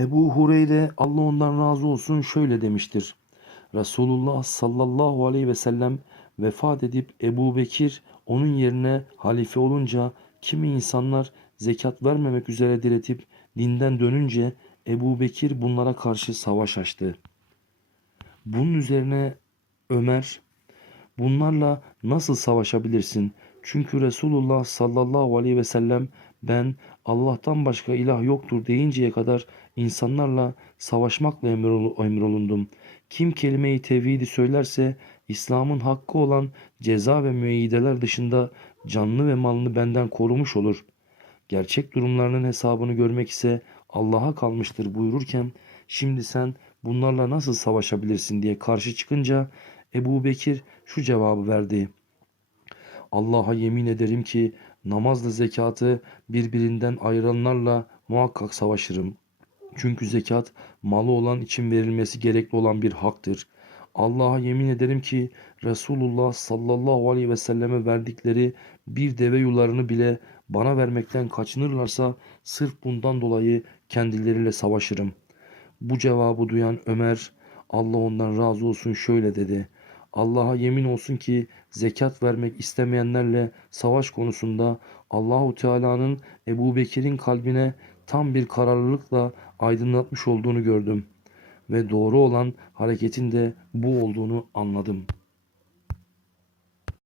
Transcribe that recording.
Ebu Hureyre Allah ondan razı olsun şöyle demiştir. Resulullah sallallahu aleyhi ve sellem vefat edip Ebu Bekir onun yerine halife olunca kimi insanlar zekat vermemek üzere diretip dinden dönünce Ebu Bekir bunlara karşı savaş açtı. Bunun üzerine Ömer bunlarla nasıl savaşabilirsin? Çünkü Resulullah sallallahu aleyhi ve sellem ben Allah'tan başka ilah yoktur deyinceye kadar insanlarla savaşmakla emrol- emrolundum. Kim kelime-i tevhidi söylerse İslam'ın hakkı olan ceza ve müeyyideler dışında canlı ve malını benden korumuş olur. Gerçek durumlarının hesabını görmek ise Allah'a kalmıştır buyururken şimdi sen bunlarla nasıl savaşabilirsin diye karşı çıkınca Ebu Bekir şu cevabı verdi. Allah'a yemin ederim ki namazla zekatı birbirinden ayıranlarla muhakkak savaşırım. Çünkü zekat malı olan için verilmesi gerekli olan bir haktır. Allah'a yemin ederim ki Resulullah sallallahu aleyhi ve selleme verdikleri bir deve yularını bile bana vermekten kaçınırlarsa sırf bundan dolayı kendileriyle savaşırım. Bu cevabı duyan Ömer Allah ondan razı olsun şöyle dedi. Allah'a yemin olsun ki zekat vermek istemeyenlerle savaş konusunda Allahu Teala'nın Ebu Bekir'in kalbine tam bir kararlılıkla aydınlatmış olduğunu gördüm ve doğru olan hareketin de bu olduğunu anladım.